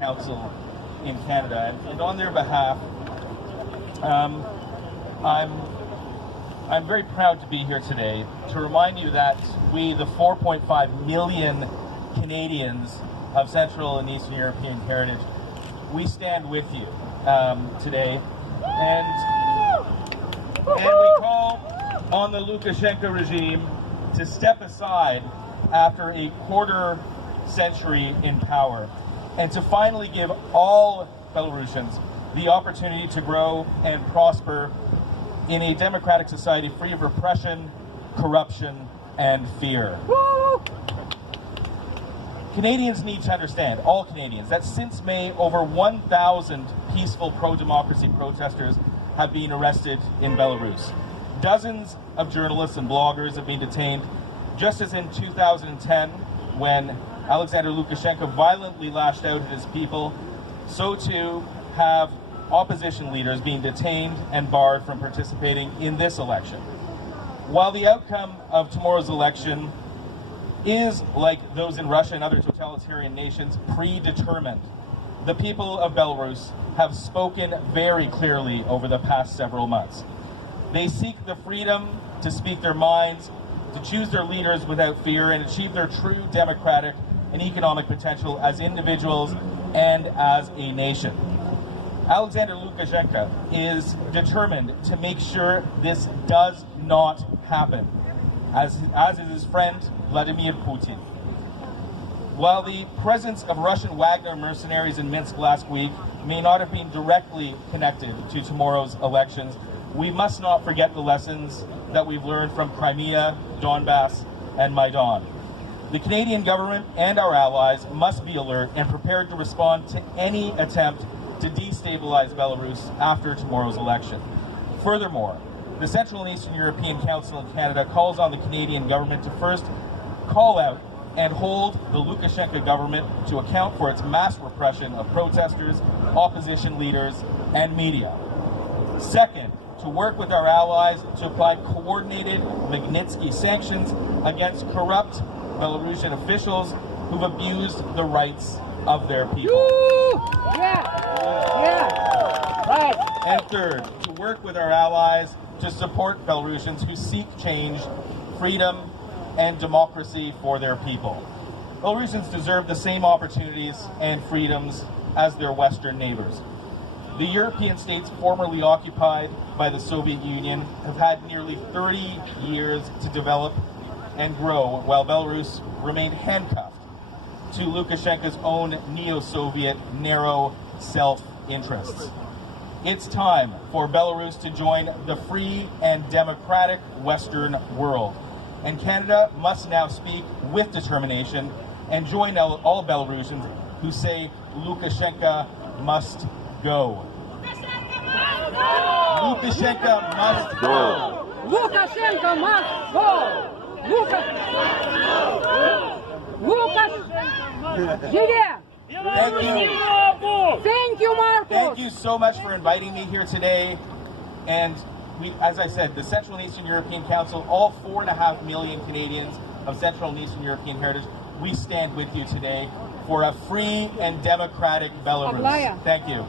Council in Canada, and on their behalf, I'm very proud to be here today to remind you that we, the 4.5 million Canadians of Central and Eastern European heritage, we stand with you today, and we call on the Lukashenko regime to step aside after a quarter century in power, and to finally give all Belarusians the opportunity to grow and prosper in a democratic society free of repression, corruption, and fear. Woo! Canadians need to understand, all Canadians, that since May, over 1,000 peaceful pro-democracy protesters have been arrested in Belarus. Dozens of journalists and bloggers have been detained, just as in 2010, when Alexander Lukashenko violently lashed out at his people, so too have opposition leaders being detained and barred from participating in this election. While the outcome of tomorrow's election is, like those in Russia and other totalitarian nations, predetermined, the people of Belarus have spoken very clearly over the past several months. They seek the freedom to speak their minds, to choose their leaders without fear, and achieve their true democratic and economic potential as individuals and as a nation. Alexander Lukashenko is determined to make sure this does not happen, as is his friend Vladimir Putin. While the presence of Russian Wagner mercenaries in Minsk last week may not have been directly connected to tomorrow's elections, we must not forget the lessons that we've learned from Crimea, Donbass, and Maidan. The Canadian government and our allies must be alert and prepared to respond to any attempt to destabilize Belarus after tomorrow's election. Furthermore, the Central and Eastern European Council in Canada calls on the Canadian government to first call out and hold the Lukashenko government to account for its mass repression of protesters, opposition leaders, and media. Second, to work with our allies to apply coordinated Magnitsky sanctions against corrupt Belarusian officials who've abused the rights of their people. Right. And third, to work with our allies to support Belarusians who seek change, freedom, and democracy for their people. Belarusians deserve the same opportunities and freedoms as their Western neighbors. The European states formerly occupied by the Soviet Union have had nearly 30 years to develop and grow, while Belarus remained handcuffed to Lukashenko's own neo-Soviet narrow self-interests. It's time for Belarus to join the free and democratic Western world. And Canada must now speak with determination and join all Belarusians who say Lukashenko must go. Lukashenko must go. Lukashenko must go. Thank you. Thank you, Marcus. Thank you so much for inviting me here today. And we, as I said, the Central and Eastern European Council, all 4.5 million Canadians of Central and Eastern European heritage, we stand with you today for a free and democratic Belarus. Thank you.